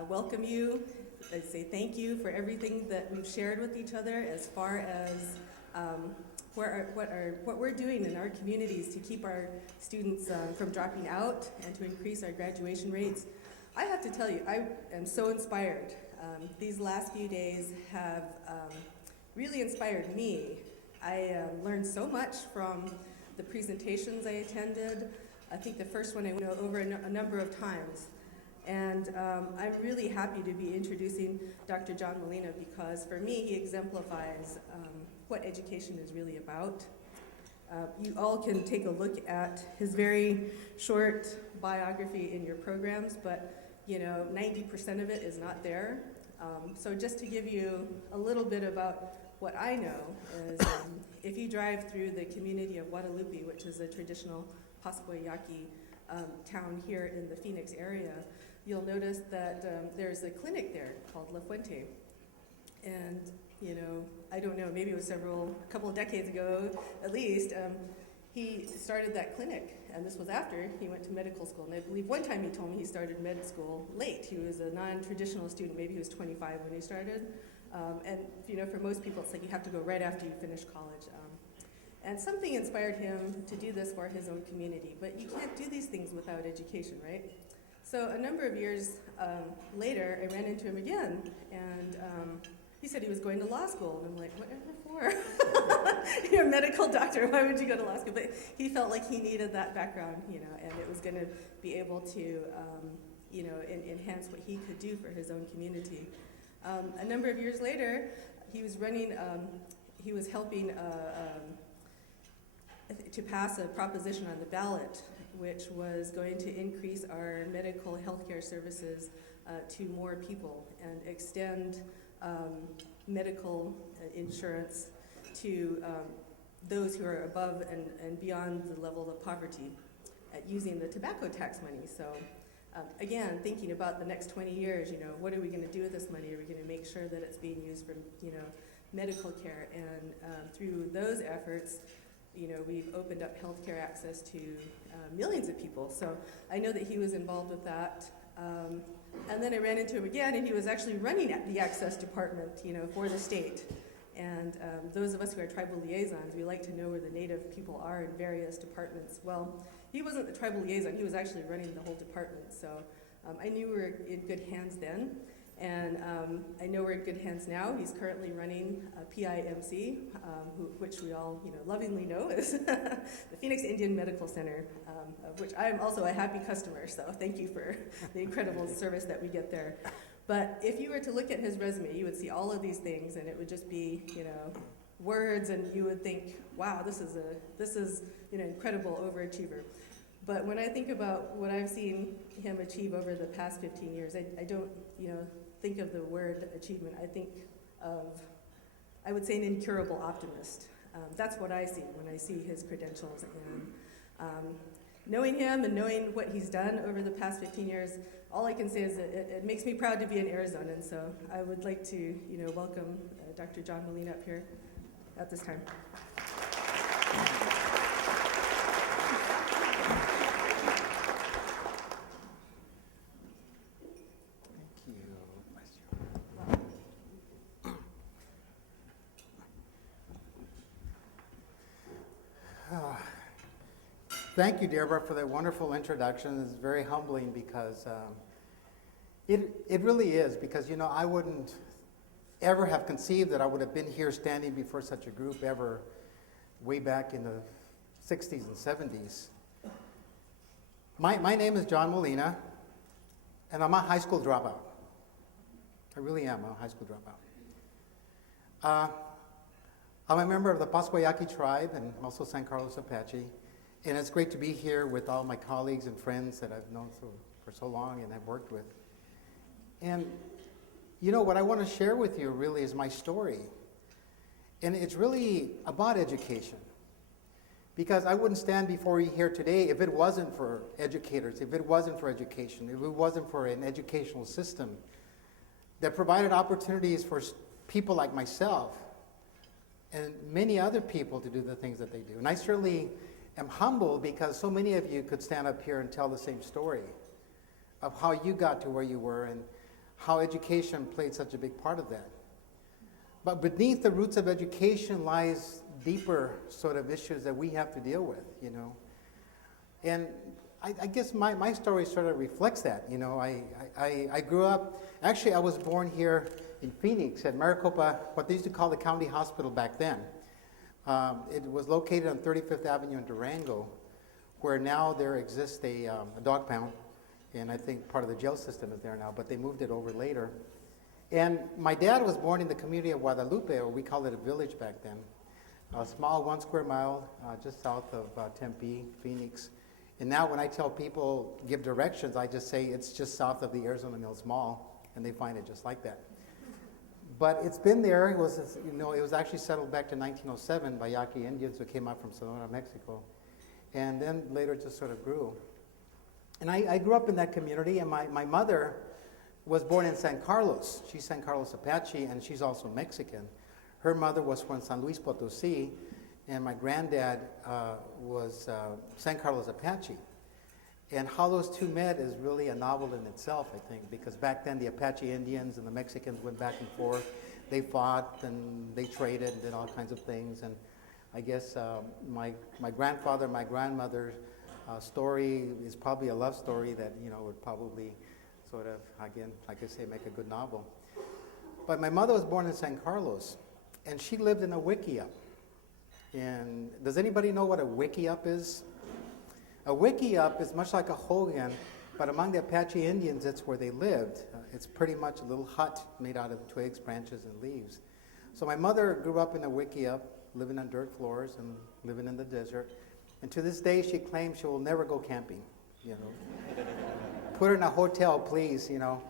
welcome you. I say thank you for everything that we've shared with each other as far as what we're doing in our communities to keep our students from dropping out and to increase our graduation rates. I have to tell you, I am so inspired. These last few days have really inspired me. I learned so much from the presentations I attended. I think the first one I went over a number of times. And I'm really happy to be introducing Dr. John Molina because for me he exemplifies what education is really about. You all can take a look at his very short biography in your programs, but 90% of it is not there. So just to give you a little bit about what I know is if you drive through the community of Guadalupe, which is a traditional Pascua-Yaqui town here in the Phoenix area, you'll notice that there's a clinic there called La Fuente. And, I don't know, maybe it was a couple of decades ago at least, he started that clinic. And this was after he went to medical school. And I believe one time he told me he started med school late. He was a non-traditional student. Maybe he was 25 when he started. And, for most people, it's like you have to go right after you finish college. And something inspired him to do this for his own community. But you can't do these things without education, right? So a number of years later, I ran into him again, and he said he was going to law school. And I'm like, whatever for? You're a medical doctor, why would you go to law school? But he felt like he needed that background, and it was going to be able to, enhance what he could do for his own community. A number of years later, he was helping to pass a proposition on the ballot, which was going to increase our medical healthcare services to more people and extend medical insurance to those who are above and beyond the level of poverty using the tobacco tax money. So again, thinking about the next 20 years, what are we going to do with this money? Are we going to make sure that it's being used for, medical care? And through those efforts, we've opened up healthcare access to millions of people. So I know that he was involved with that. And then I ran into him again, and he was actually running at the access department, for the state. And those of us who are tribal liaisons, we like to know where the Native people are in various departments. Well, he wasn't the tribal liaison, he was actually running the whole department. So I knew we were in good hands then. And I know we're in good hands now. He's currently running PIMC, which we all lovingly know is the Phoenix Indian Medical Center, of which I am also a happy customer, so thank you for the incredible service that we get there. But if you were to look at his resume, you would see all of these things, and it would just be words, and you would think, wow, this is incredible overachiever. But when I think about what I've seen him achieve over the past 15 years, I don't think of the word achievement. I think of, I would say, an incurable optimist. That's what I see when I see his credentials. And knowing him and knowing what he's done over the past 15 years, all I can say is that it makes me proud to be an Arizonan. So I would like to welcome Dr. John Molina up here at this time. Thank you, Deborah, for that wonderful introduction. It's very humbling because it really is, because I wouldn't ever have conceived that I would have been here standing before such a group ever way back in the 60s and 70s. My name is John Molina, and I'm a high school dropout. I really am a high school dropout. I'm a member of the Pascua-Yaqui tribe and also San Carlos Apache. And it's great to be here with all my colleagues and friends that I've known for so long and have worked with. And what I want to share with you really is my story. And it's really about education. Because I wouldn't stand before you here today if it wasn't for educators, if it wasn't for education, if it wasn't for an educational system that provided opportunities for people like myself and many other people to do the things that they do. And I certainly am humbled because so many of you could stand up here and tell the same story of how you got to where you were. And how education played such a big part of that. But beneath the roots of education lies deeper sort of issues that we have to deal with, you know. And I guess my story sort of reflects that, you know. I grew up, actually I was born here in Phoenix at Maricopa, what they used to call the county hospital back then. It was located on 35th Avenue in Durango, where now there exists a dog pound, and I think part of the jail system is there now, but they moved it over later. And my dad was born in the community of Guadalupe, or we called it a village back then, a small 1 square mile just south of Tempe, Phoenix. And now when I tell people, give directions, I just say it's just south of the Arizona Mills Mall, and they find it just like that. But it's been there. It was, you know, it was actually settled back in 1907 by Yaqui Indians who came out from Sonora, Mexico. And then later it just sort of grew. And I grew up in that community, and my mother was born in San Carlos. She's San Carlos Apache, and she's also Mexican. Her mother was from San Luis Potosí, and my granddad was San Carlos Apache. And how those two met is really a novel in itself, I think, because back then the Apache Indians and the Mexicans went back and forth. They fought and they traded and did all kinds of things. And I guess my grandfather, my grandmother's story is probably a love story that, you know, would probably sort of, again, like I say, make a good novel. But my mother was born in San Carlos, and she lived in a wickiup. And does anybody know what a wickiup is? A wickiup is much like a hogan, but among the Apache Indians, it's where they lived. It's pretty much a little hut made out of twigs, branches, and leaves. So my mother grew up in a wickiup, living on dirt floors and living in the desert. And to this day, she claims she will never go camping, you know. Put her in a hotel, please, you know.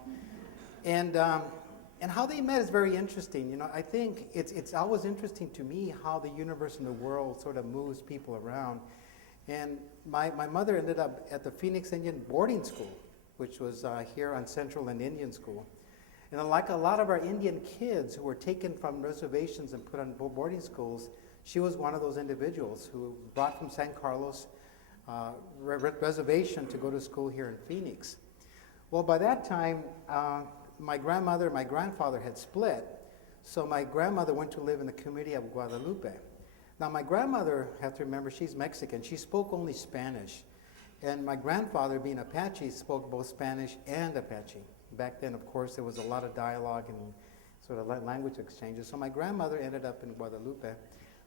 And how they met is very interesting. You know, I think it's always interesting to me how the universe and the world sort of moves people around. And my mother ended up at the Phoenix Indian Boarding School, which was here on Central and Indian School. And like a lot of our Indian kids who were taken from reservations and put on boarding schools, she was one of those individuals who brought from San Carlos reservation to go to school here in Phoenix. Well, by that time, my grandmother and my grandfather had split, so my grandmother went to live in the community of Guadalupe. Now, my grandmother, have to remember, she's Mexican. She spoke only Spanish. And my grandfather, being Apache, spoke both Spanish and Apache. Back then, of course, there was a lot of dialogue and sort of language exchanges. So my grandmother ended up in Guadalupe.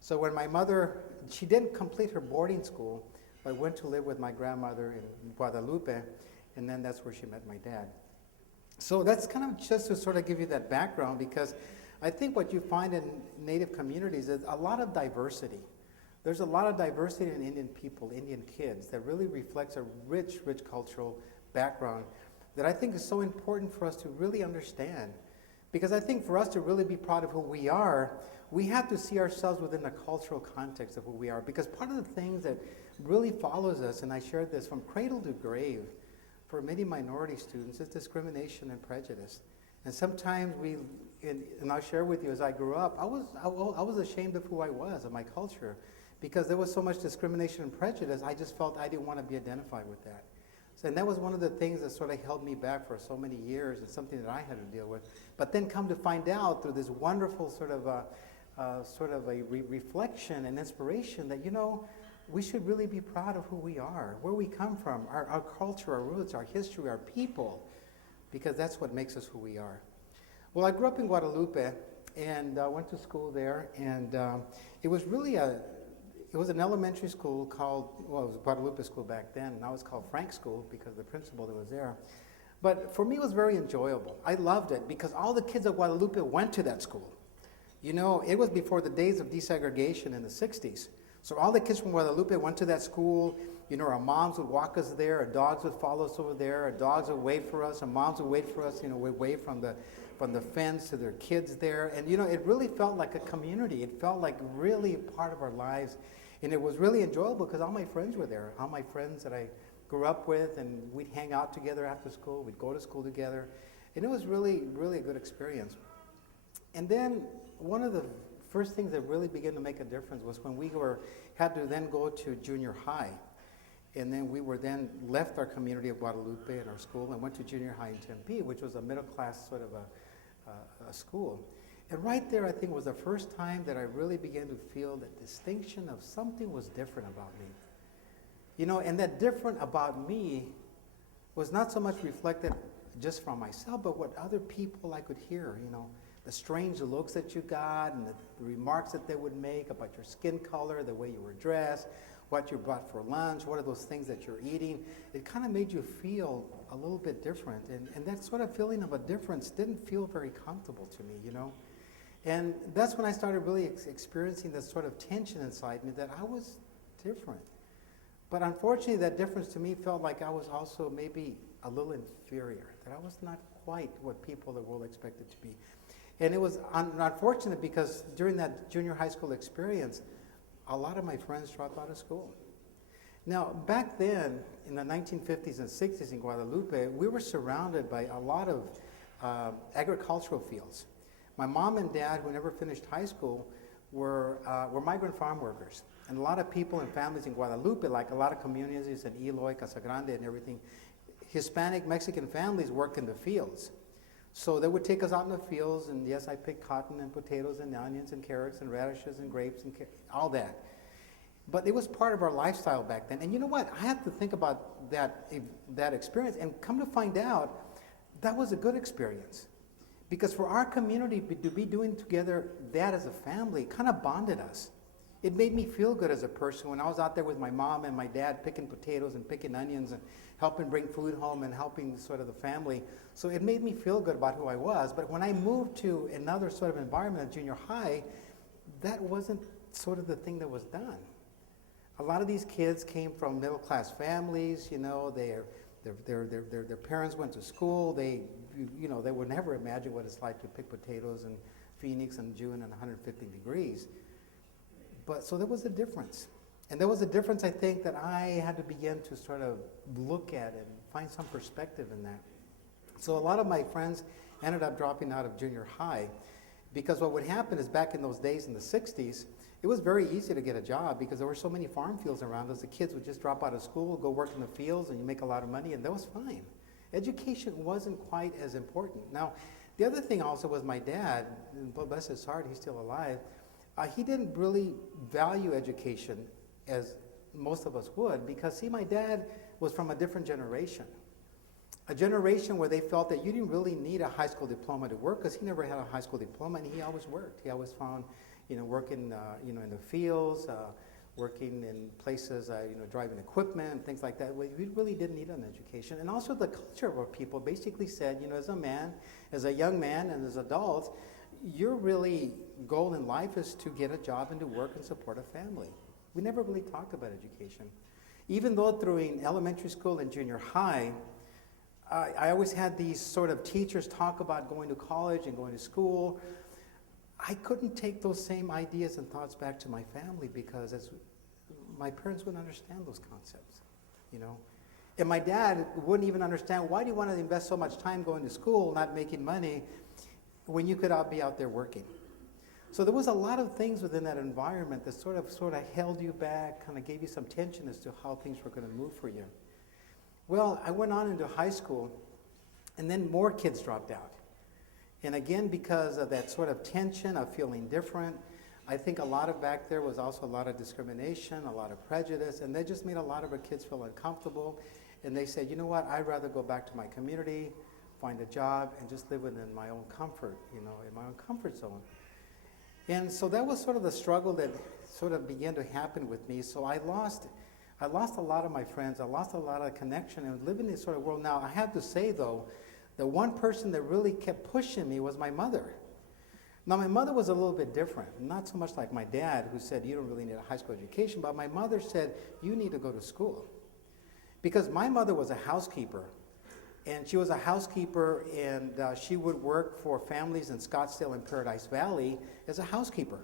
So when my mother, she didn't complete her boarding school, but went to live with my grandmother in Guadalupe, and then that's where she met my dad. So that's kind of just to sort of give you that background, because I think what you find in Native communities is a lot of diversity. There's a lot of diversity in Indian people, Indian kids, that really reflects a rich, rich cultural background that I think is so important for us to really understand. Because I think for us to really be proud of who we are, we have to see ourselves within the cultural context of who we are. Because part of the things that really follows us, and I shared this from cradle to grave, for many minority students, is discrimination and prejudice. And sometimes and I'll share with you, as I grew up, I was ashamed of who I was, of my culture, because there was so much discrimination and prejudice. I just felt I didn't want to be identified with that. So, and that was one of the things that sort of held me back for so many years. It's something that I had to deal with. But then come to find out through this wonderful sort of a reflection and inspiration that, you know, we should really be proud of who we are, where we come from, our culture, our roots, our history, our people, because that's what makes us who we are. Well, I grew up in Guadalupe and went to school there, and it was really it was an elementary school called, well, it was Guadalupe School back then, now it's called Frank School because of the principal that was there. But for me, it was very enjoyable. I loved it because all the kids of Guadalupe went to that school. You know, it was before the days of desegregation in the 60s. So all the kids from Guadalupe went to that school. You know, our moms would walk us there, our dogs would follow us over there, our dogs would wait for us, our moms would wait for us, you know, we'd wait from the fence to their kids there. And, you know, it really felt like a community. It felt like really a part of our lives. And it was really enjoyable because all my friends were there, all my friends that I grew up with, and we'd hang out together after school, we'd go to school together. And it was really, really a good experience. And then one of the first things that really began to make a difference was when we had to then go to junior high. And then we were then left our community of Guadalupe and our school and went to junior high in Tempe, which was a middle class sort of a school. And right there, I think, was the first time that I really began to feel that distinction of something was different about me. You know, and that different about me was not so much reflected just from myself, but what other people I could hear, you know, the strange looks that you got and the remarks that they would make about your skin color, the way you were dressed, what you brought for lunch, what are those things that you're eating. It kind of made you feel a little bit different. And that sort of feeling of a difference didn't feel very comfortable to me, you know. And that's when I started really experiencing this sort of tension inside me that I was different. But unfortunately, that difference to me felt like I was also maybe a little inferior, that I was not quite what people in the world expected to be. And it was unfortunate because during that junior high school experience, a lot of my friends dropped out of school. Now, back then, in the 1950s and 60s in Guadalupe, we were surrounded by a lot of agricultural fields. My mom and dad, who never finished high school, were migrant farm workers. And a lot of people and families in Guadalupe, like a lot of communities in Eloy, Casa Grande, and everything, Hispanic, Mexican families worked in the fields. So they would take us out in the fields, and yes, I picked cotton and potatoes and onions and carrots and radishes and grapes and all that. But it was part of our lifestyle back then. And you know what? I have to think about that experience, and come to find out, that was a good experience. Because for our community to be doing together that as a family kind of bonded us. It made me feel good as a person when I was out there with my mom and my dad picking potatoes and picking onions and helping bring food home and helping sort of the family. So it made me feel good about who I was. But when I moved to another sort of environment at junior high, that wasn't sort of the thing that was done. A lot of these kids came from middle class families, you know, their parents went to school. They would never imagine what it's like to pick potatoes in Phoenix and June and 150 degrees. But so there was a difference. And there was a difference, I think, that I had to begin to sort of look at and find some perspective in that. So a lot of my friends ended up dropping out of junior high because what would happen is back in those days in the 60s, it was very easy to get a job because there were so many farm fields around us. The kids would just drop out of school, go work in the fields, and you make a lot of money, and that was fine. Education wasn't quite as important. Now, the other thing also was my dad, and bless his heart, he's still alive, he didn't really value education as most of us would because, see, my dad was from a different generation. A generation where they felt that you didn't really need a high school diploma to work because he never had a high school diploma, and he always worked. He always found, working, in the fields, working in places, driving equipment and things like that. We really didn't need an education. And also the culture of our people basically said, as a man, as a young man and as adults, your really goal in life is to get a job and to work and support a family. We never really talked about education. Even though through elementary school and junior high, I always had these sort of teachers talk about going to college and going to school. I couldn't take those same ideas and thoughts back to my family because my parents wouldn't understand those concepts, And my dad wouldn't even understand, why do you want to invest so much time going to school, not making money, when you could be out there working? So there was a lot of things within that environment that sort of held you back, kind of gave you some tension as to how things were going to move for you. Well, I went on into high school, and then more kids dropped out. And again, because of that sort of tension of feeling different, I think a lot of back there was also a lot of discrimination, a lot of prejudice, and they just made a lot of our kids feel uncomfortable. And they said, you know what, I'd rather go back to my community, find a job, and just live within my own comfort, in my own comfort zone. And so that was sort of the struggle that sort of began to happen with me. So I lost a lot of my friends. I lost a lot of connection and living in this sort of world. Now, I have to say, though, the one person that really kept pushing me was my mother. Now, my mother was a little bit different, not so much like my dad, who said, you don't really need a high school education, but my mother said, you need to go to school. Because my mother was a housekeeper, and she was a housekeeper, and she would work for families in Scottsdale and Paradise Valley as a housekeeper.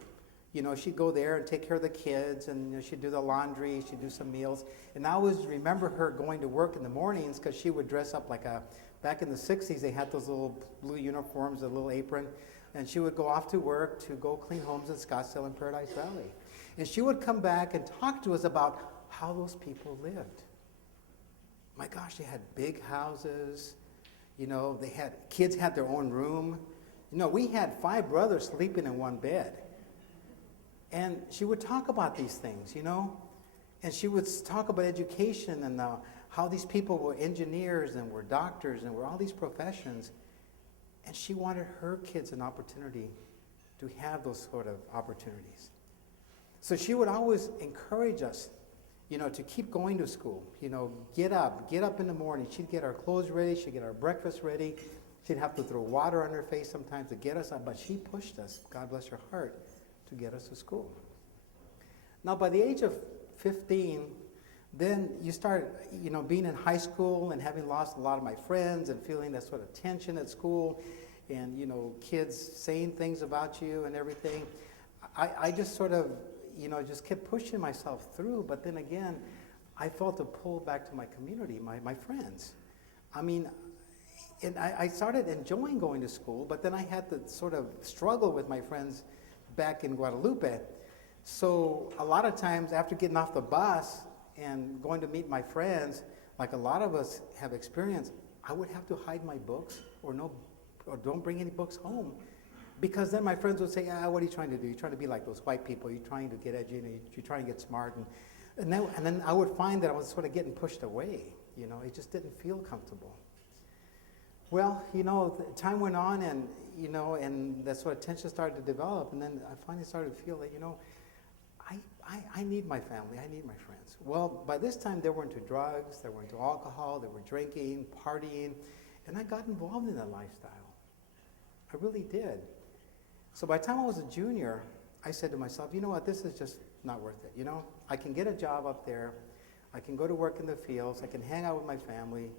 She'd go there and take care of the kids, and she'd do the laundry, she'd do some meals. And I always remember her going to work in the mornings because she would dress up back in the 60s, they had those little blue uniforms, a little apron, and she would go off to work to go clean homes in Scottsdale and Paradise Valley. And she would come back and talk to us about how those people lived. My gosh, they had big houses. You know, kids had their own room. You know, we had 5 brothers sleeping in one bed. And she would talk about these things, you know. And she would talk about education and how these people were engineers and were doctors and were all these professions. And she wanted her kids an opportunity to have those sort of opportunities. So she would always encourage us, you know, to keep going to school. You know, get up in the morning. She'd get our clothes ready. She'd get our breakfast ready. She'd have to throw water on her face sometimes to get us up. But she pushed us, God bless her heart, to get us to school. Now, by the age of 15, then you start, you know, being in high school and having lost a lot of my friends and feeling that sort of tension at school and, you know, kids saying things about you and everything. I just sort of, you know, just kept pushing myself through. But then again, I felt a pull back to my community, my friends. I mean, and I started enjoying going to school, but then I had to sort of struggle with my friends back in Guadalupe. So a lot of times after getting off the bus and going to meet my friends, like a lot of us have experienced, I would have to hide my books or don't bring any books home. Because then my friends would say, what are you trying to do? You're trying to be like those white people. You're trying to get educated. You're trying to get smart. And then I would find that I was sort of getting pushed away. You know, it just didn't feel comfortable. Well, you know, time went on and, you know, and that sort of tension started to develop. And then I finally started to feel that, you know, I need my family. I need my friends. Well, by this time, they were into drugs. They were into alcohol. They were drinking, partying. And I got involved in that lifestyle. I really did. So by the time I was a junior, I said to myself, you know what, this is just not worth it. You know, I can get a job up there. I can go to work in the fields. I can hang out with my family,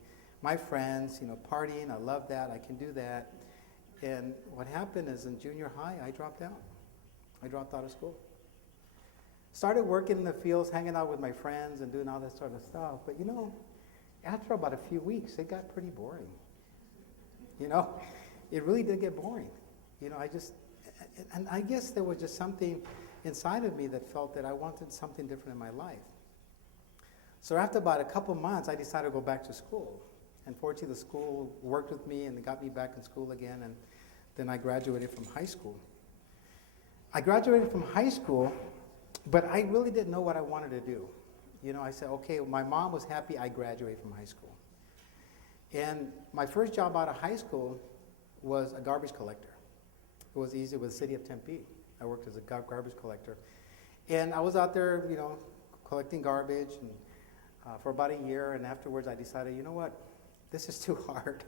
my friends, you know, partying. I love that. I can do that. And what happened is in junior high, I dropped out. I dropped out of school. Started working in the fields, hanging out with my friends and doing all that sort of stuff. But, you know, after about a few weeks, it got pretty boring. You know, it really did get boring. You know, and I guess there was just something inside of me that felt that I wanted something different in my life. So after about a couple months, I decided to go back to school. And fortunately, the school worked with me and got me back in school again, and then I graduated from high school. I graduated from high school, but I really didn't know what I wanted to do. You know, I said, okay, my mom was happy I graduated from high school. And my first job out of high school was a garbage collector. It was easy with the city of Tempe. I worked as a garbage collector. And I was out there, you know, collecting garbage and, for about a year. And afterwards, I decided, you know what, this is too hard,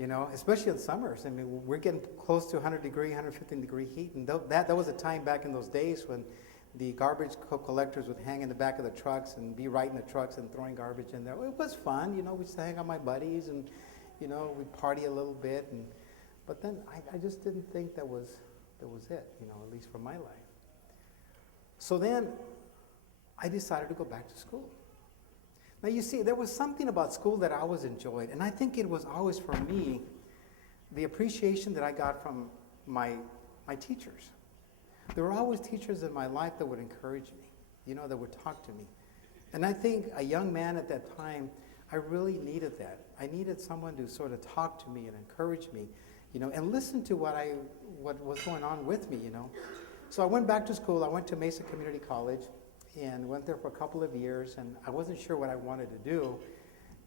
you know, especially in summers. I mean, we're getting close to 100-degree, 115-degree heat. And that was a time back in those days when the garbage collectors would hang in the back of the trucks and be riding the trucks and throwing garbage in there. It was fun, you know, we used to hang out with my buddies and, you know, we'd party a little bit. But then I just didn't think that was it, you know, at least for my life. So then I decided to go back to school. Now you see, there was something about school that I always enjoyed, and I think it was always for me the appreciation that I got from my teachers. There were always teachers in my life that would encourage me, you know, that would talk to me. And I think a young man at that time, I really needed that. I needed someone to sort of talk to me and encourage me, you know, and listen to what was going on with me, you know. So I went back to school. I went to Mesa Community College and went there for a couple of years, and I wasn't sure what I wanted to do,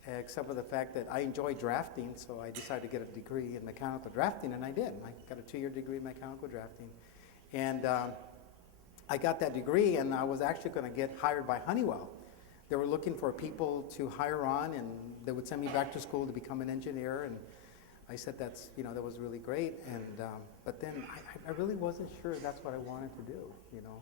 except for the fact that I enjoyed drafting, so I decided to get a degree in mechanical drafting, and I did. I got a 2-year degree in mechanical drafting. And I got that degree, and I was actually going to get hired by Honeywell. They were looking for people to hire on, and they would send me back to school to become an engineer, and I said that was really great. And but then I really wasn't sure that's what I wanted to do, you know.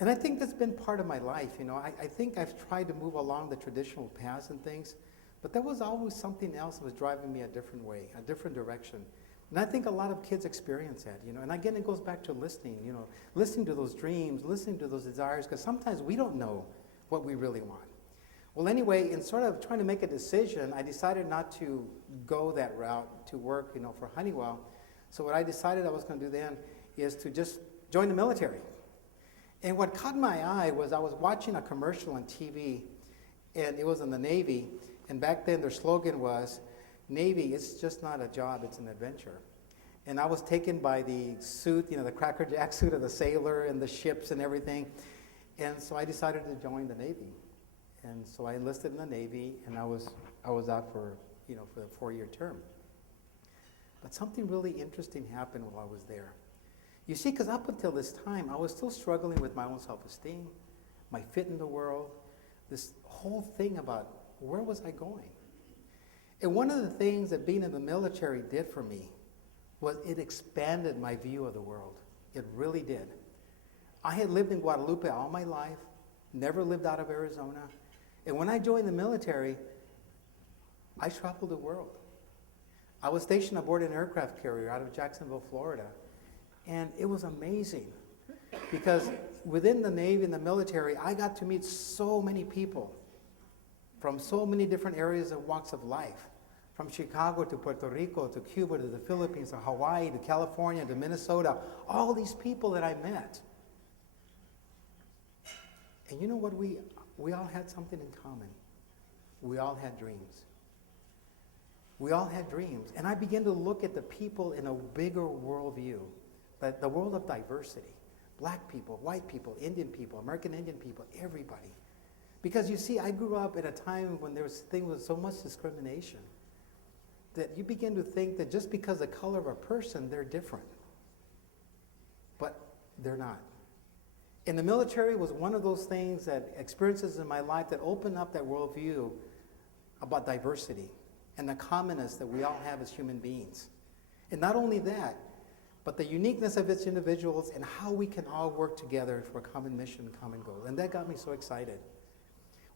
And I think that's been part of my life, you know. I think I've tried to move along the traditional paths and things, but there was always something else that was driving me a different way, a different direction. And I think a lot of kids experience that, you know. And again, it goes back to listening, you know, listening to those dreams, listening to those desires, because sometimes we don't know what we really want. Well, anyway, in sort of trying to make a decision, I decided not to go that route to work, you know, for Honeywell. So what I decided I was going to do then is to just join the military. And what caught my eye was I was watching a commercial on TV, and it was in the Navy. And back then their slogan was, Navy, it's just not a job, it's an adventure. And I was taken by the suit, the Cracker Jack suit of the sailor and the ships and everything. And so I decided to join the Navy. And so I enlisted in the Navy, and I was out for the 4-year term. But something really interesting happened while I was there. You see, because up until this time, I was still struggling with my own self-esteem, my fit in the world, this whole thing about where was I going? And one of the things that being in the military did for me was it expanded my view of the world. It really did. I had lived in Guadalupe all my life, never lived out of Arizona. And when I joined the military, I traveled the world. I was stationed aboard an aircraft carrier out of Jacksonville, Florida. And it was amazing because within the Navy and the military, I got to meet so many people from so many different areas and walks of life. From Chicago to Puerto Rico to Cuba to the Philippines to Hawaii to California to Minnesota, all these people that I met. And you know what? We all had something in common. We all had dreams. We all had dreams. And I began to look at the people in a bigger worldview, the world of diversity. Black people, white people, Indian people, American Indian people, everybody. Because you see, I grew up at a time when there was so much discrimination that you begin to think that just because the color of a person, they're different. But they're not. And the military was one of those things experiences in my life that opened up that worldview about diversity and the commonness that we all have as human beings. And not only that, but the uniqueness of its individuals and how we can all work together for a common mission, common goal. And that got me so excited.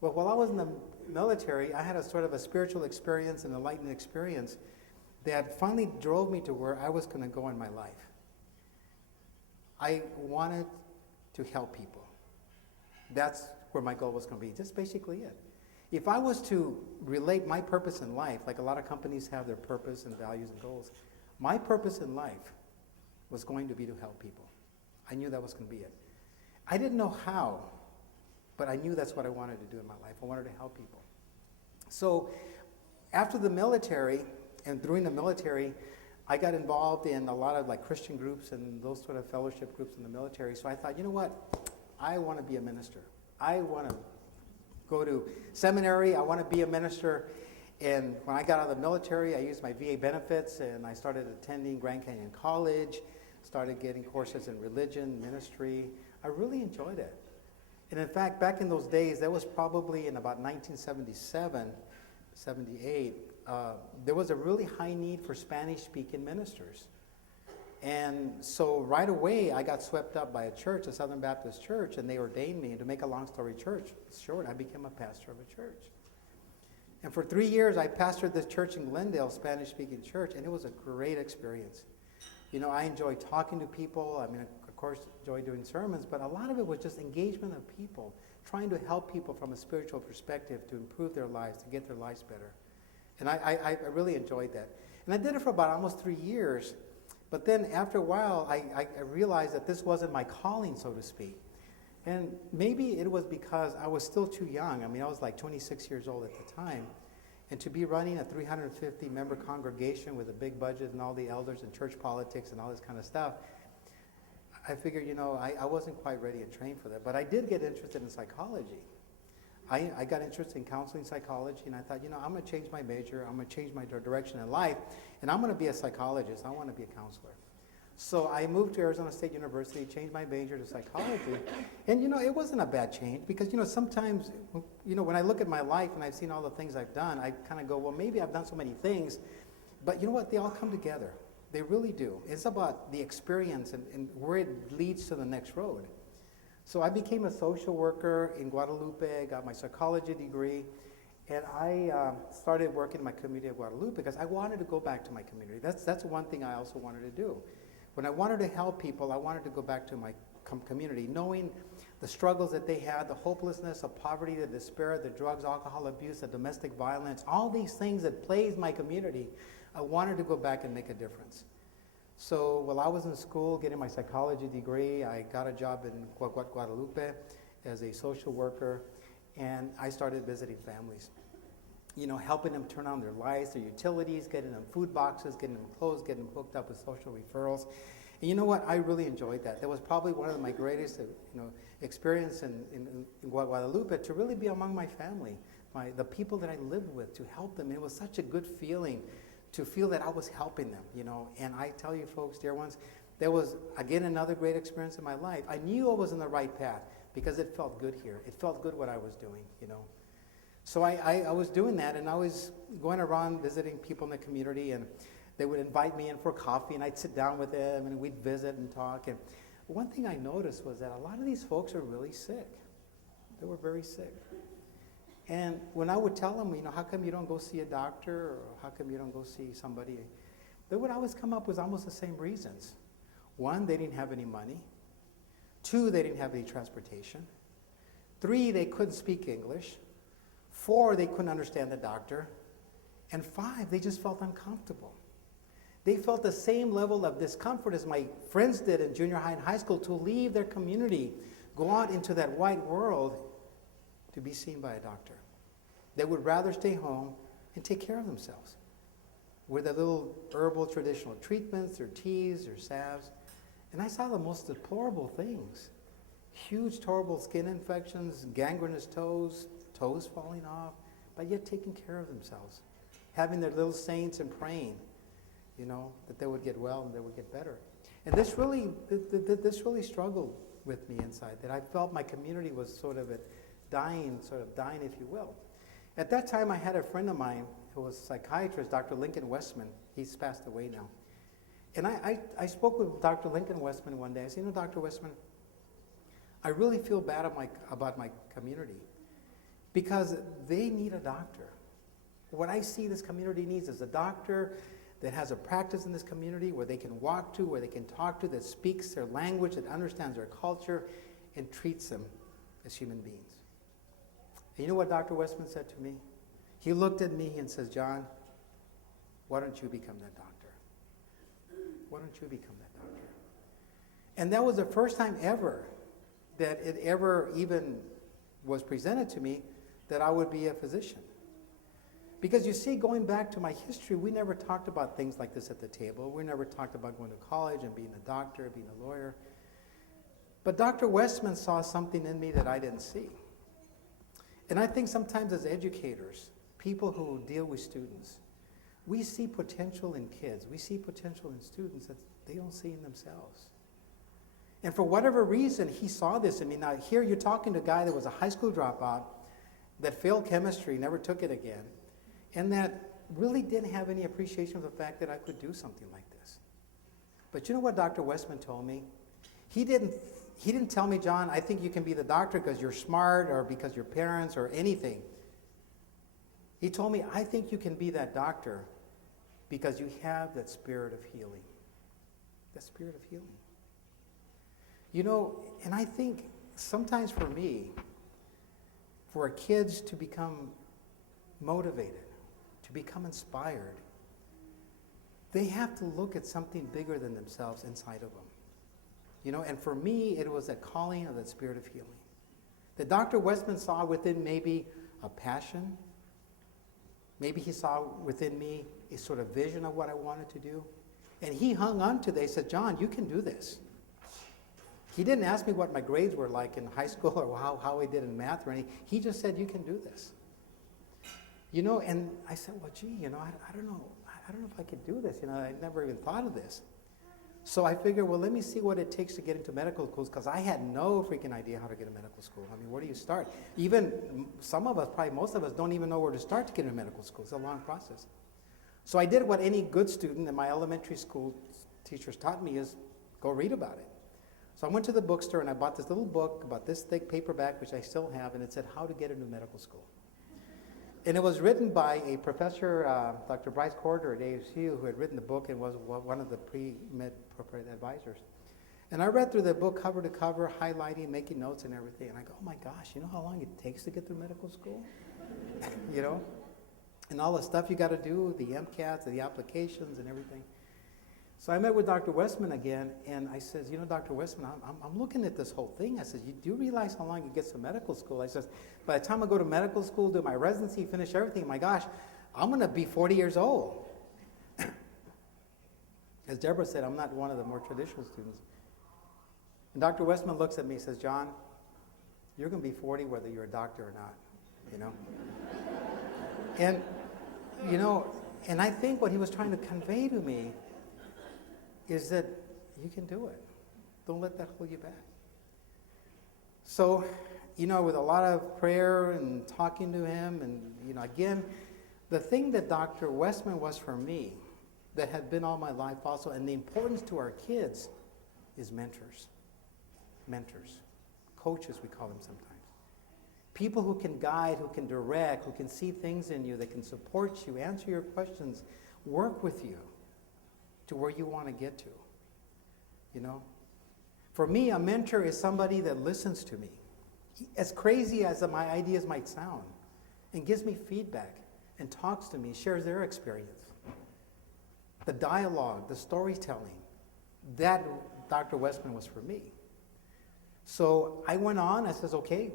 Well, while I was in the military, I had a sort of a spiritual experience and enlightened experience that finally drove me to where I was going to go in my life. I wanted to help people. That's where my goal was going to be. Just basically it. If I was to relate my purpose in life, like a lot of companies have their purpose and values and goals, my purpose in life was going to be to help people. I knew that was going to be it. I didn't know how, but I knew that's what I wanted to do in my life. I wanted to help people. So after the military and during the military, I got involved in a lot of Christian groups and those sort of fellowship groups in the military. So I thought, you know what? I want to be a minister. I want to go to seminary. I want to be a minister. And when I got out of the military, I used my VA benefits and I started attending Grand Canyon College, started getting courses in religion, ministry. I really enjoyed it. And in fact, back in those days, that was probably in about 1977, 78, there was a really high need for Spanish-speaking ministers. And so right away, I got swept up by a church, a Southern Baptist church, and they ordained me. And to make a long story short, I became a pastor of a church. And for 3 years, I pastored this church in Glendale, Spanish-speaking church, and it was a great experience. I enjoyed talking to people. I mean, of course, enjoyed doing sermons, but a lot of it was just engagement of people, trying to help people from a spiritual perspective to improve their lives, to get their lives better. And I really enjoyed that. And I did it for about almost 3 years. But then after a while, I realized that this wasn't my calling, so to speak. And maybe it was because I was still too young. I mean, I was 26 years old at the time. And to be running a 350-member congregation with a big budget and all the elders and church politics and all this kind of stuff, I figured, I wasn't quite ready and trained for that. But I did get interested in psychology. I got interested in counseling psychology, and I thought, I'm going to change my major. I'm going to change my direction in life, and I'm going to be a psychologist. I want to be a counselor. So I moved to Arizona State University, changed my major to psychology. And, it wasn't a bad change because, sometimes, when I look at my life and I've seen all the things I've done, I kind of go, well, maybe I've done so many things, but you know what? They all come together. They really do. It's about the experience and where it leads to the next road. So I became a social worker in Guadalupe, got my psychology degree, and I started working in my community of Guadalupe because I wanted to go back to my community. That's one thing I also wanted to do. When I wanted to help people, I wanted to go back to my community, knowing the struggles that they had, the hopelessness of poverty, the despair, the drugs, alcohol abuse, the domestic violence, all these things that plagued my community. I wanted to go back and make a difference. So while I was in school getting my psychology degree, I got a job in Guadalupe as a social worker. and I started visiting families. You know, helping them turn on their lights, their utilities, getting them food boxes, getting them clothes, getting them hooked up with social referrals. And you know what? I really enjoyed that. That was probably one of my greatest, experience in Guadalupe, to really be among my family, the people that I lived with, to help them. It was such a good feeling to feel that I was helping them, you know. And I tell you, folks, dear ones, that was, again, another great experience in my life. I knew I was on the right path because it felt good here. It felt good what I was doing, you know. So I was doing that, and I was going around visiting people in the community, and they would invite me in for coffee, and I'd sit down with them, and we'd visit and talk. And one thing I noticed was that a lot of these folks are really sick. They were very sick. And when I would tell them, you know, how come you don't go see a doctor, or how come you don't go see somebody, they would always come up with almost the same reasons. One, they didn't have any money. Two, they didn't have any transportation. Three, they couldn't speak English. Four, they couldn't understand the doctor. And five, they just felt uncomfortable. They felt the same level of discomfort as my friends did in junior high and high school, to leave their community, go out into that white world to be seen by a doctor. They would rather stay home and take care of themselves with their little herbal traditional treatments, their teas, their salves. And I saw the most deplorable things. Huge, horrible skin infections, gangrenous toes falling off, but yet taking care of themselves, having their little saints and praying, you know, that they would get well and they would get better. And this really struggled with me inside, that I felt my community was sort of dying, if you will. At that time, I had a friend of mine who was a psychiatrist, Dr. Lincoln Westman. He's passed away now. And I spoke with Dr. Lincoln Westman one day. I said, you know, Dr. Westman, I really feel bad about my community because they need a doctor. What I see this community needs is a doctor that has a practice in this community where they can walk to, where they can talk to, that speaks their language, that understands their culture, and treats them as human beings. And you know what Dr. Westman said to me? He looked at me and says, John, why don't you become that doctor? Why don't you become that doctor? And that was the first time ever that it ever even was presented to me that I would be a physician. Because you see, going back to my history, we never talked about things like this at the table. We never talked about going to college and being a doctor, being a lawyer. But Dr. Westman saw something in me that I didn't see. And I think sometimes as educators, people who deal with students, we see potential in kids. We see potential in students that they don't see in themselves. And for whatever reason, he saw this in me. Now, here you're talking to a guy that was a high school dropout, that failed chemistry, never took it again, and that really didn't have any appreciation of the fact that I could do something like this. But you know what Dr. Westman told me? He didn't tell me, John, I think you can be the doctor because you're smart or because your parents or anything. He told me, I think you can be that doctor because you have that spirit of healing. That spirit of healing. You know, and I think sometimes for me, for kids to become motivated, to become inspired, they have to look at something bigger than themselves inside of them. You know, and for me, it was that calling of that spirit of healing. That Dr. Westman saw within maybe a passion. Maybe he saw within me a sort of vision of what I wanted to do. And he hung on to that. He said, John, you can do this. He didn't ask me what my grades were like in high school or how I did in math or anything. He just said, you can do this. You know, and I said, well, gee, you know, I don't know. I don't know if I could do this. You know, I never even thought of this. So I figured, well, let me see what it takes to get into medical schools, because I had no freaking idea how to get into medical school. I mean, where do you start? Even some of us, probably most of us, don't even know where to start to get into medical school. It's a long process. So I did what any good student in my elementary school teachers taught me, is go read about it. So I went to the bookstore and I bought this little book about this thick paperback, which I still have, and it said how to get into medical school. And it was written by a professor, Dr. Bryce Corder at ASU, who had written the book and was one of the pre-med advisors. And I read through the book cover to cover, highlighting, making notes and everything. And I go, oh my gosh, you know how long it takes to get through medical school? You know? And all the stuff you got to do, the MCATs, the applications and everything. So I met with Dr. Westman again, and I said, you know, Dr. Westman, I'm looking at this whole thing. I said, you do realize how long it gets to medical school? I said, by the time I go to medical school, do my residency, finish everything, my gosh, I'm going to be 40 years old. As Deborah said, I'm not one of the more traditional students. And Dr. Westman looks at me and says, John, you're going to be 40 whether you're a doctor or not, you know? And, you know, and I think what he was trying to convey to me is that you can do it. Don't let that hold you back. So, you know, with a lot of prayer and talking to him, and, you know, again, the thing that Dr. Westman was for me, that had been all my life also, and the importance to our kids, is mentors. Mentors. Coaches, we call them sometimes. People who can guide, who can direct, who can see things in you, that can support you, answer your questions, work with you to where you want to get to, you know? For me, a mentor is somebody that listens to me, as crazy as my ideas might sound, and gives me feedback, and talks to me, shares their experience. The dialogue, the storytelling, that Dr. Westman was for me. So I went on, I says, okay,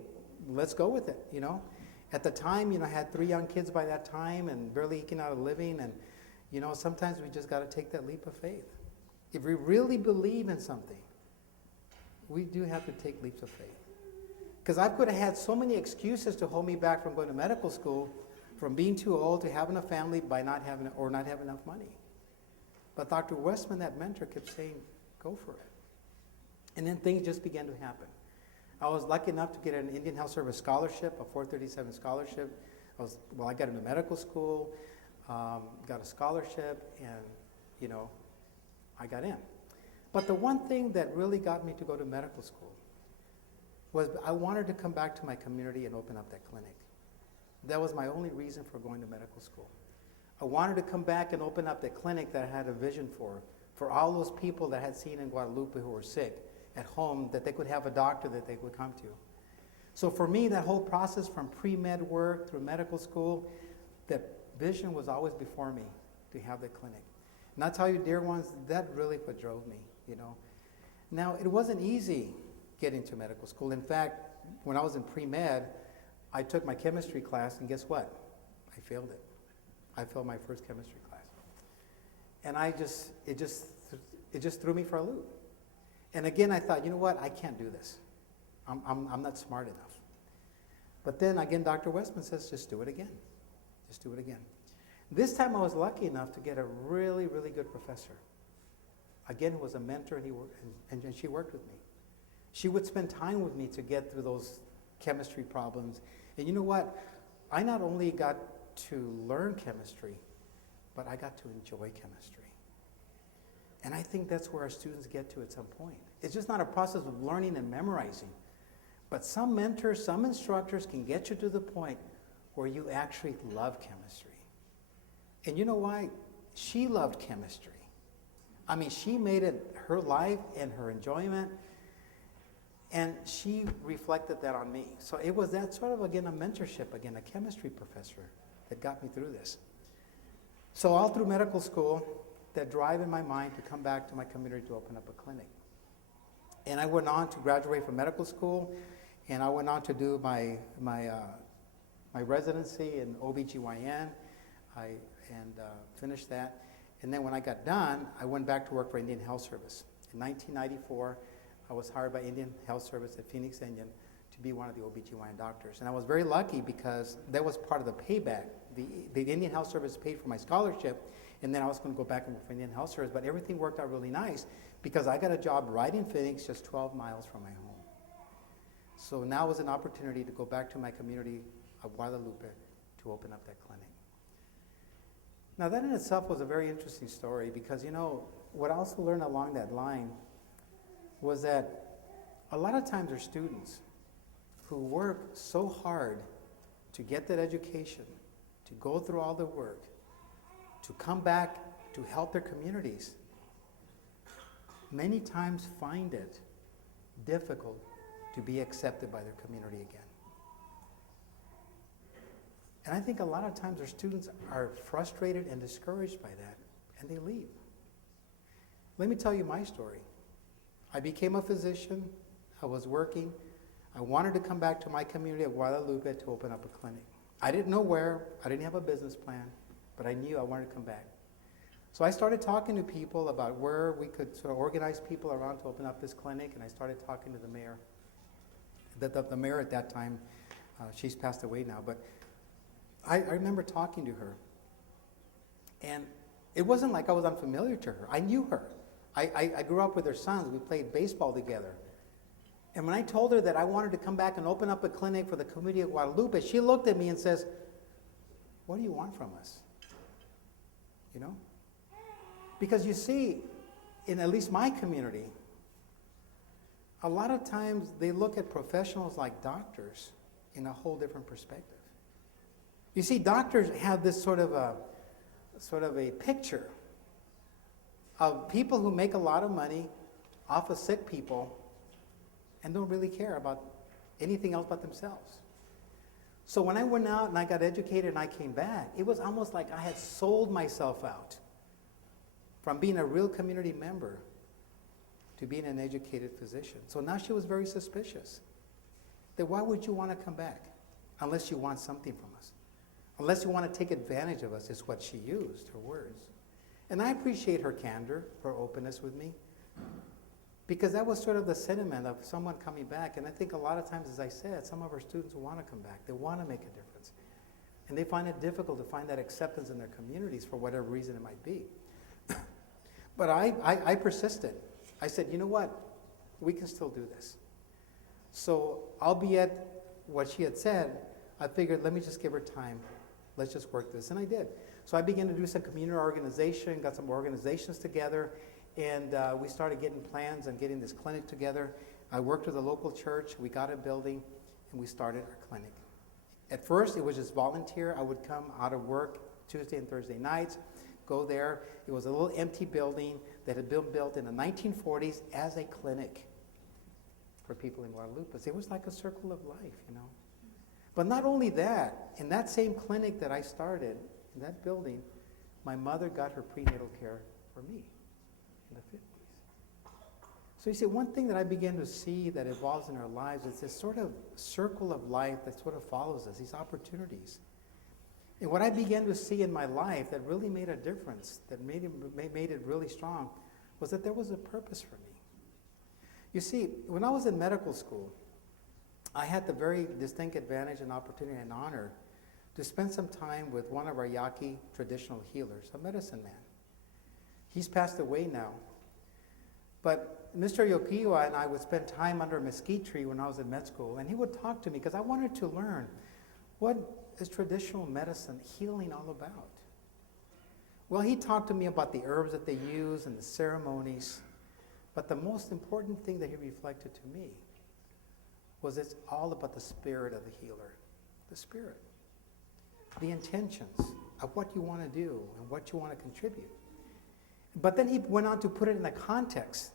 let's go with it, you know? At the time, you know, I had 3 young kids by that time and barely eking out a living, and you know, sometimes we just got to take that leap of faith. If we really believe in something, we do have to take leaps of faith. Because I could have had so many excuses to hold me back from going to medical school, from being too old to having a family by not having enough money. But Dr. Westman, that mentor, kept saying, go for it. And then things just began to happen. I was lucky enough to get an Indian Health Service scholarship, a 437 scholarship. I got into medical school. Got a scholarship, and, you know, I got in. But the one thing that really got me to go to medical school was I wanted to come back to my community and open up that clinic. That was my only reason for going to medical school. I wanted to come back and open up that clinic that I had a vision for all those people that I had seen in Guadalupe who were sick at home, that they could have a doctor that they would come to. So for me, that whole process from pre-med work through medical school, that vision was always before me to have the clinic. And I'll tell you, dear ones, that really what drove me, you know. Now, it wasn't easy getting to medical school. In fact, when I was in pre-med, I took my chemistry class, and guess what? I failed it. I failed my first chemistry class. And it just threw me for a loop. And again, I thought, you know what? I can't do this. I'm not smart enough. But then again, Dr. Westman says, just do it again. Just do it again. This time I was lucky enough to get a really, really good professor. Again, who was a mentor, and she worked with me. She would spend time with me to get through those chemistry problems. And you know what? I not only got to learn chemistry, but I got to enjoy chemistry. And I think that's where our students get to at some point. It's just not a process of learning and memorizing. But some mentors, some instructors can get you to the point where you actually love chemistry. And you know why? She loved chemistry. I mean, she made it her life and her enjoyment, and she reflected that on me. So it was that sort of, again, a mentorship, again, a chemistry professor that got me through this. So all through medical school, that drive in my mind to come back to my community to open up a clinic. And I went on to graduate from medical school, and I went on to do my residency in OBGYN. I finished that. And then when I got done, I went back to work for Indian Health Service. In 1994, I was hired by Indian Health Service at Phoenix Indian to be one of the OBGYN doctors. And I was very lucky because that was part of the payback. The Indian Health Service paid for my scholarship, and then I was going to go back and work for Indian Health Service. But everything worked out really nice because I got a job right in Phoenix, just 12 miles from my home. So now was an opportunity to go back to my community of Guadalupe to open up that clinic. Now that in itself was a very interesting story because, you know, what I also learned along that line was that a lot of times there's students who work so hard to get that education, to go through all the work, to come back to help their communities, many times find it difficult to be accepted by their community again. And I think a lot of times our students are frustrated and discouraged by that, and they leave. Let me tell you my story. I became a physician. I was working. I wanted to come back to my community of Guadalupe to open up a clinic. I didn't know where. I didn't have a business plan, but I knew I wanted to come back. So I started talking to people about where we could sort of organize people around to open up this clinic, and I started talking to the mayor. The mayor at that time, she's passed away now, but I remember talking to her. And it wasn't like I was unfamiliar to her. I knew her. I grew up with her sons. We played baseball together. And when I told her that I wanted to come back and open up a clinic for the community of Guadalupe, she looked at me and says, "What do you want from us?" You know? Because you see, in at least my community, a lot of times they look at professionals like doctors in a whole different perspective. You see, doctors have this sort of a picture of people who make a lot of money off of sick people and don't really care about anything else but themselves. So when I went out and I got educated and I came back, it was almost like I had sold myself out from being a real community member to being an educated physician. So now she was very suspicious. That why would you want to come back unless you want something from us? Unless you want to take advantage of us, is what she used, her words. And I appreciate her candor, her openness with me, because that was sort of the sentiment of someone coming back. And I think a lot of times, as I said, some of our students want to come back. They want to make a difference. And they find it difficult to find that acceptance in their communities for whatever reason it might be. But I persisted. I said, you know what? We can still do this. So, albeit what she had said, I figured, let me just give her time. Let's just work this. And I did. So I began to do some community organization, got some organizations together, and we started getting plans and getting this clinic together. I worked with a local church. We got a building, and we started our clinic. At first, it was just volunteer. I would come out of work Tuesday and Thursday nights, go there. It was a little empty building that had been built in the 1940s as a clinic for people in Guadalupe. It was like a circle of life, you know. But not only that, in that same clinic that I started, in that building, my mother got her prenatal care for me in the 50s. So you see, one thing that I began to see that evolves in our lives is this sort of circle of life that sort of follows us, these opportunities. And what I began to see in my life that really made a difference, that made it really strong, was that there was a purpose for me. You see, when I was in medical school, I had the very distinct advantage and opportunity and honor to spend some time with one of our Yaqui traditional healers, a medicine man. He's passed away now. But Mr. Yokiwa and I would spend time under a mesquite tree when I was in med school, and he would talk to me because I wanted to learn, what is traditional medicine healing all about? Well, he talked to me about the herbs that they use and the ceremonies, but the most important thing that he reflected to me was it's all about the spirit of the healer, the spirit, the intentions of what you want to do and what you want to contribute. But then he went on to put it in the context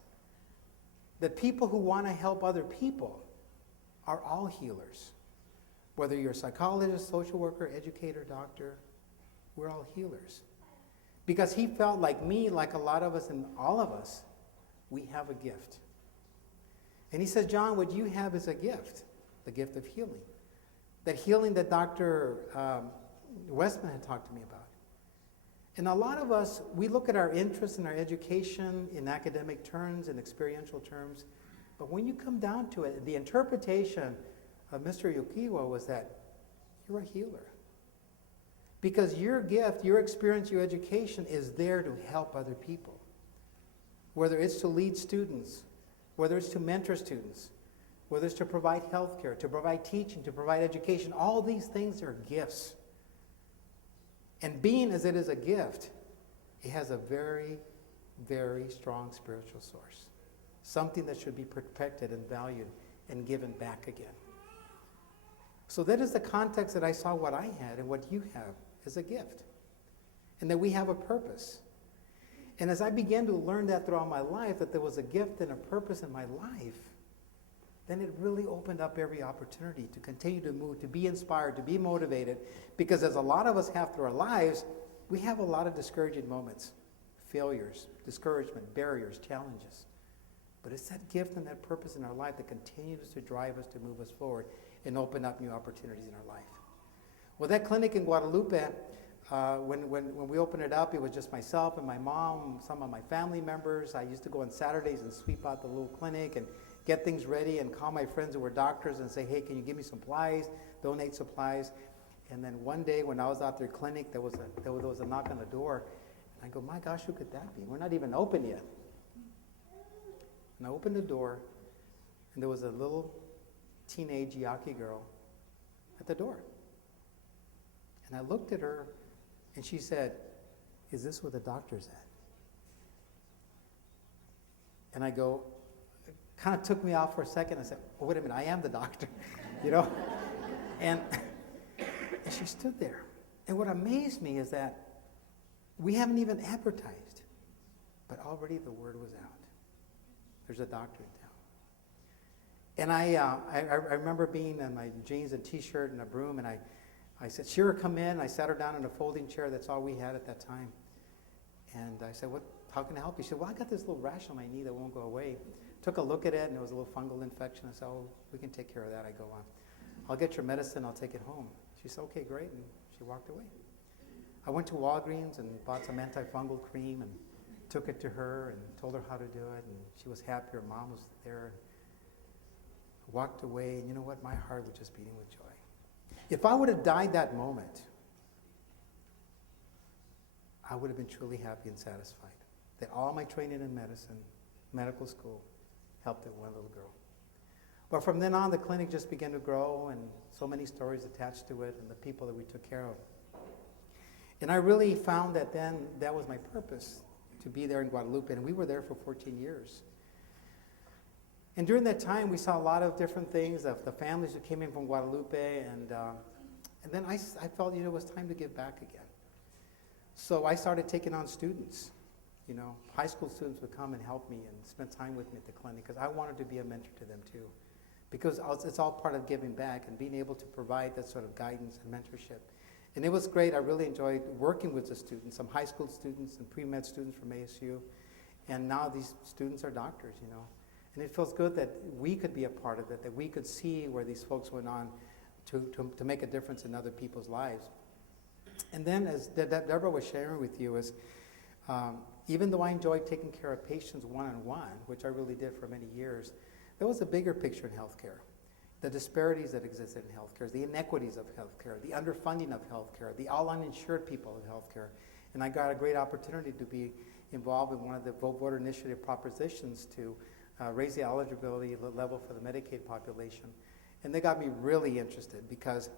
that people who want to help other people are all healers. Whether you're a psychologist, social worker, educator, doctor, we're all healers. Because he felt like me, like a lot of us and all of us, we have a gift. And he says, John, what you have is a gift, the gift of healing. That healing that Dr. Westman had talked to me about. And a lot of us, we look at our interests and our education in academic terms and experiential terms, but when you come down to it, the interpretation of Mr. Yokiwa was that you're a healer. Because your gift, your experience, your education is there to help other people. Whether it's to lead students, whether it's to mentor students, whether it's to provide health care, to provide teaching, to provide education, all these things are gifts. And being as it is a gift, it has a very, very strong spiritual source. Something that should be protected and valued and given back again. So that is the context that I saw what I had and what you have as a gift. And that we have a purpose. And as I began to learn that throughout my life, that there was a gift and a purpose in my life, then it really opened up every opportunity to continue to move, to be inspired, to be motivated. Because as a lot of us have through our lives, we have a lot of discouraging moments, failures, discouragement, barriers, challenges. But it's that gift and that purpose in our life that continues to drive us, to move us forward, and open up new opportunities in our life. Well, that clinic in Guadalupe, when we opened it up, it was just myself and my mom, some of my family members. I used to go on Saturdays and sweep out the little clinic and get things ready and call my friends who were doctors and say, hey, can you give me supplies, donate supplies? And then one day when I was out there clinic, there was a knock on the door. And I go, my gosh, who could that be? We're not even open yet. And I opened the door, and there was a little teenage Yaqui girl at the door. And I looked at her, and she said, is this where the doctor's at? And I go, it kind of took me out for a second. I said, oh, wait a minute, I am the doctor, you know? And she stood there. And what amazed me is that we haven't even advertised, but already the word was out. There's a doctor in town. And I remember being in my jeans and T-shirt and a broom, and I said, Shira, come in. I sat her down in a folding chair. That's all we had at that time. And I said, how can I help you? She said, well, I got this little rash on my knee that won't go away. Took a look at it, and it was a little fungal infection. I said, oh, we can take care of that. I go, I'll get your medicine. I'll take it home. She said, okay, great. And she walked away. I went to Walgreens and bought some antifungal cream and took it to her and told her how to do it. And she was happy. Her mom was there. Walked away. And you know what? My heart was just beating with joy. If I would have died that moment, I would have been truly happy and satisfied that all my training in medicine, medical school, helped that one little girl. But from then on, the clinic just began to grow, and so many stories attached to it and the people that we took care of. And I really found that then that was my purpose, to be there in Guadalupe, and we were there for 14 years. And during that time, we saw a lot of different things, of the families who came in from Guadalupe, and then I felt, it was time to give back again. So I started taking on students. High school students would come and help me and spend time with me at the clinic, because I wanted to be a mentor to them too. Because it's all part of giving back and being able to provide that sort of guidance and mentorship. And it was great. I really enjoyed working with the students, some high school students and pre-med students from ASU. And now these students are doctors, And it feels good that we could be a part of it, that we could see where these folks went on to make a difference in other people's lives. And then, as Deborah was sharing with you, is even though I enjoyed taking care of patients one-on-one, which I really did for many years, there was a bigger picture in healthcare. The disparities that existed in healthcare, the inequities of healthcare, the underfunding of healthcare, the all uninsured people of healthcare. And I got a great opportunity to be involved in one of the voter initiative propositions to raise the eligibility level for the Medicaid population. And they got me really interested because,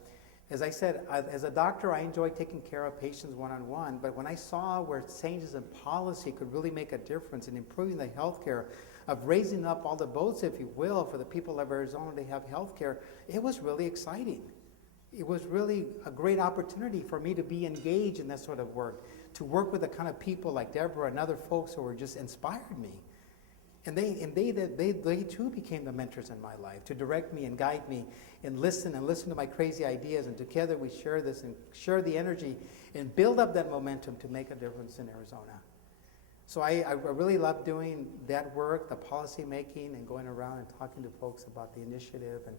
as I said, as a doctor, I enjoyed taking care of patients one-on-one, but when I saw where changes in policy could really make a difference in improving the health care, of raising up all the boats, if you will, for the people of Arizona to have health care, it was really exciting. It was really a great opportunity for me to be engaged in that sort of work, to work with the kind of people like Deborah and other folks who were just inspired me. And they too became the mentors in my life, to direct me and guide me and listen to my crazy ideas. And together we share this and share the energy and build up that momentum to make a difference in Arizona. So I really love doing that work, the policy making, and going around and talking to folks about the initiative. And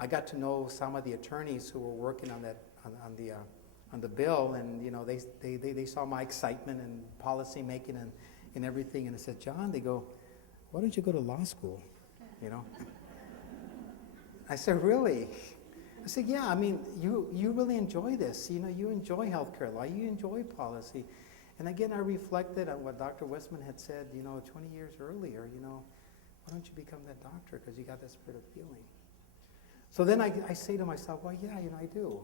I got to know some of the attorneys who were working on that on the bill, and they saw my excitement and policy making and everything. And I said, John, they go, why don't you go to law school? I said, really? I said, yeah, you really enjoy this. You enjoy healthcare law, you enjoy policy. And again, I reflected on what Dr. Westman had said, 20 years earlier, why don't you become that doctor? Because you got that spirit of healing. So then I say to myself, well, yeah, I do,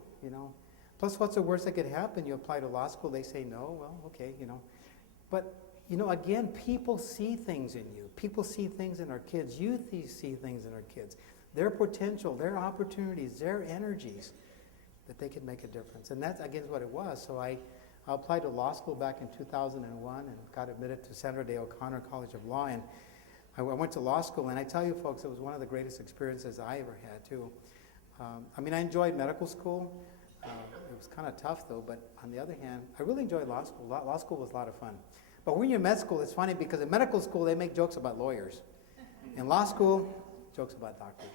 Plus, what's the worst that could happen? You apply to law school, they say no, well, okay, But, again, people see things in you. People see things in our kids. Youth see things in our kids. Their potential, their opportunities, their energies, that they can make a difference. And that's, again, what it was. So I applied to law school back in 2001 and got admitted to Sandra Day O'Connor College of Law. And I went to law school, and I tell you, folks, it was one of the greatest experiences I ever had, too. I enjoyed medical school. It was kind of tough, though, but on the other hand, I really enjoyed law school. Law school was a lot of fun. But when you're in med school, it's funny because in medical school, they make jokes about lawyers. In law school, jokes about doctors.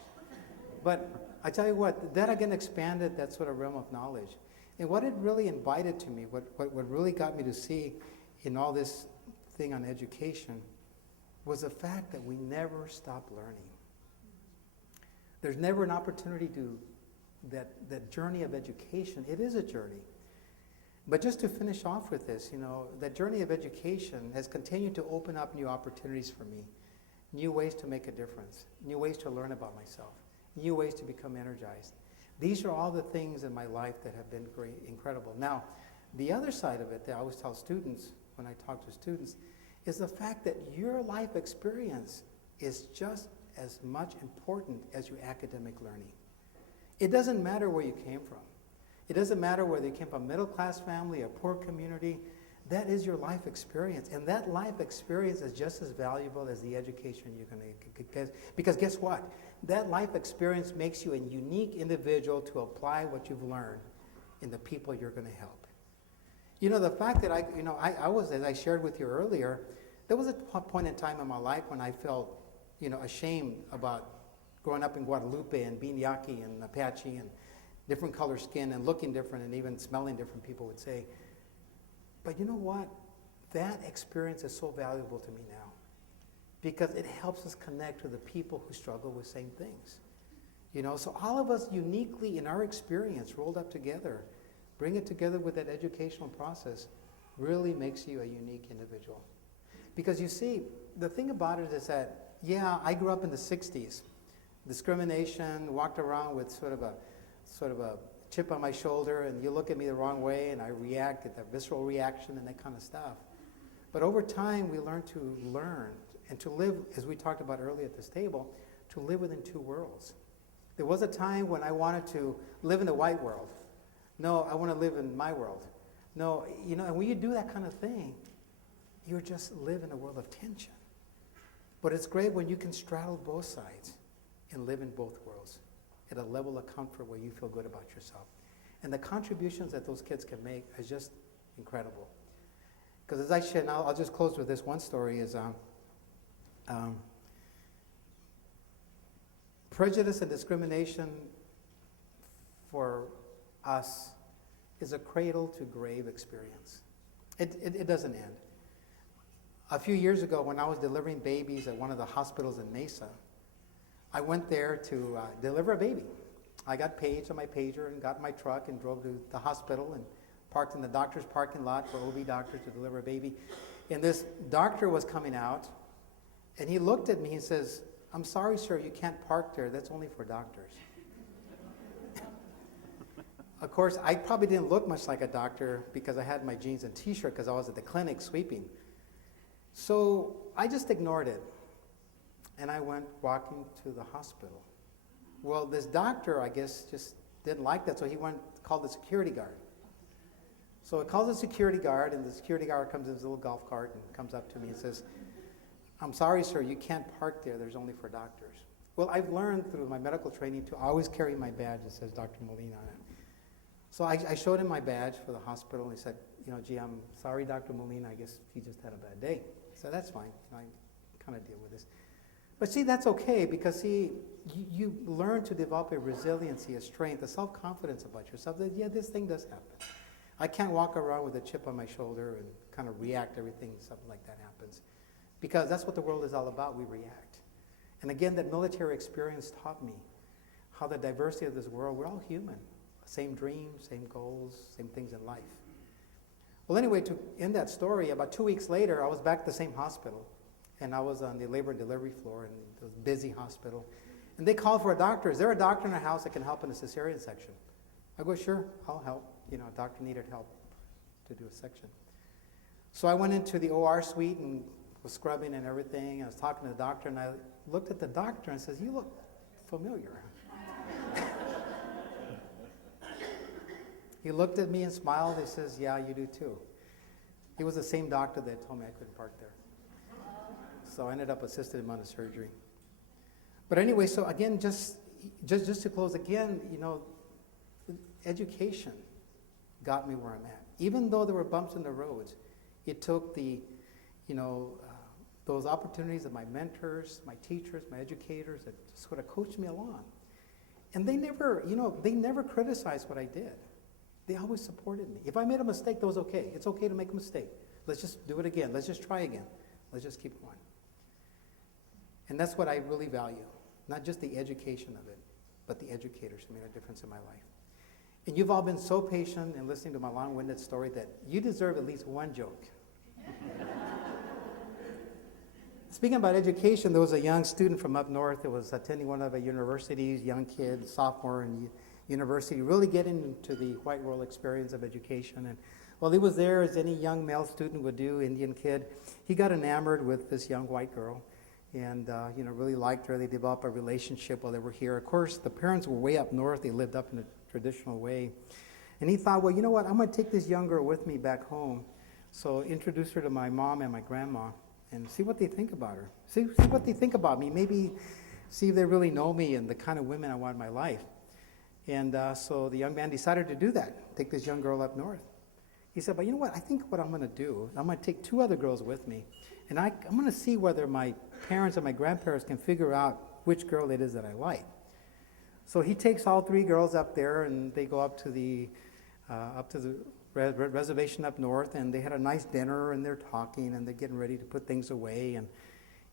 But I tell you what, that again expanded that sort of realm of knowledge. And what it really invited to me, what really got me to see in all this thing on education, was the fact that we never stop learning. There's never an opportunity to, that journey of education, it is a journey. But just to finish off with this, that journey of education has continued to open up new opportunities for me, new ways to make a difference, new ways to learn about myself, new ways to become energized. These are all the things in my life that have been great, incredible. Now, the other side of it that I always tell students when I talk to students is the fact that your life experience is just as much important as your academic learning. It doesn't matter where you came from. It doesn't matter whether you came from a middle-class family, a poor community. That is your life experience. And that life experience is just as valuable as the education you're going to get. Because guess what? That life experience makes you a unique individual to apply what you've learned in the people you're going to help. The fact that I was, as I shared with you earlier, there was a point in time in my life when I felt, ashamed about growing up in Guadalupe and being Yaqui and Apache and different color skin and looking different and even smelling different, people would say. But you know what? That experience is so valuable to me now because it helps us connect with the people who struggle with same things. So all of us uniquely in our experience rolled up together, bring it together with that educational process, really makes you a unique individual. Because you see, the thing about it is that, yeah, I grew up in the 60s. Discrimination, walked around with sort of a chip on my shoulder, and you look at me the wrong way, and I react, get that visceral reaction and that kind of stuff. But over time, we learn and to live, as we talked about earlier at this table, to live within two worlds. There was a time when I wanted to live in the white world. No, I want to live in my world. No, and when you do that kind of thing, you just live in a world of tension. But it's great when you can straddle both sides and live in both worlds at a level of comfort where you feel good about yourself. And the contributions that those kids can make is just incredible. Because as I shared, now I'll just close with this one story, is prejudice and discrimination for us is a cradle to grave experience. It doesn't end. A few years ago, when I was delivering babies at one of the hospitals in Mesa, I went there to deliver a baby. I got paged on my pager and got in my truck and drove to the hospital and parked in the doctor's parking lot for OB doctors to deliver a baby. And this doctor was coming out, and he looked at me and says, "I'm sorry, sir, you can't park there. That's only for doctors." Of course, I probably didn't look much like a doctor because I had my jeans and t-shirt because I was at the clinic sweeping. So I just ignored it. And I went walking to the hospital. Well, this doctor, I guess, just didn't like that, so he went called the security guard. So he calls the security guard, and the security guard comes in his little golf cart and comes up to me and says, "I'm sorry, sir, you can't park there. There's only for doctors." Well, I've learned through my medical training to always carry my badge that says Dr. Molina on it. So I showed him my badge for the hospital, and he said, "Gee, I'm sorry, Dr. Molina, I guess he just had a bad day." So that's fine. I kind of deal with this. But see, that's okay because, you learn to develop a resiliency, a strength, a self-confidence about yourself that, yeah, this thing does happen. I can't walk around with a chip on my shoulder and kind of react to everything something like that happens. Because that's what the world is all about, we react. And again, that military experience taught me how the diversity of this world, we're all human. Same dreams, same goals, same things in life. Well, anyway, to end that story, about 2 weeks later, I was back at the same hospital. And I was on the labor and delivery floor, and it was a busy hospital. And they called for a doctor. "Is there a doctor in our house that can help in the cesarean section?" I go, "Sure, I'll help." A doctor needed help to do a section. So I went into the OR suite and was scrubbing and everything. I was talking to the doctor, and I looked at the doctor and says, "You look familiar." He looked at me and smiled. He says, "Yeah, you do too." He was the same doctor that told me I couldn't park there. So I ended up assisting him on a surgery. But anyway, so again, just to close again, education got me where I'm at. Even though there were bumps in the roads, it took the those opportunities of my mentors, my teachers, my educators that sort of coached me along. And they never criticized what I did. They always supported me. If I made a mistake, that was okay. It's okay to make a mistake. Let's just do it again. Let's just try again. Let's just keep going. And that's what I really value. Not just the education of it, but the educators who made a difference in my life. And you've all been so patient in listening to my long-winded story that you deserve at least one joke. Speaking about education, there was a young student from up north that was attending one of the universities, young kid, sophomore in university, really getting into the white world experience of education. And while he was there, as any young male student would do, Indian kid, he got enamored with this young white girl and really liked her. They developed a relationship while they were here. Of course, the parents were way up north. They lived up in a traditional way. And he thought, well, you know what? I'm going to take this young girl with me back home. So introduce her to my mom and my grandma and see what they think about her. See what they think about me. Maybe see if they really know me and the kind of women I want in my life. And so the young man decided to do that, take this young girl up north. He said, but you know what? I think what I'm going to do, I'm going to take 2 other girls with me. And I'm going to see whether my parents and my grandparents can figure out which girl it is that I like. So he takes all 3 girls up there, and they go up to the reservation up north, and they had a nice dinner, and they're talking, and they're getting ready to put things away.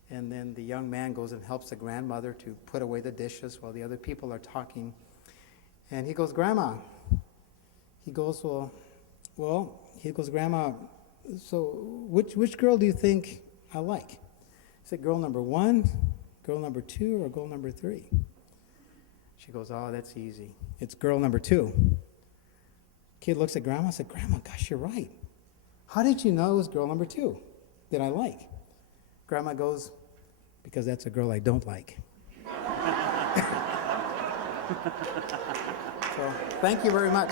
And then the young man goes and helps the grandmother to put away the dishes while the other people are talking. And he goes, Grandma. He goes, Grandma, so which girl do you think I like? He said, girl number 1, girl number 2, or girl number 3? She goes, oh, that's easy. It's girl number 2. Kid looks at Grandma and said, Grandma, gosh, you're right. How did you know it was girl number 2 that I like? Grandma goes, because that's a girl I don't like. So, thank you very much.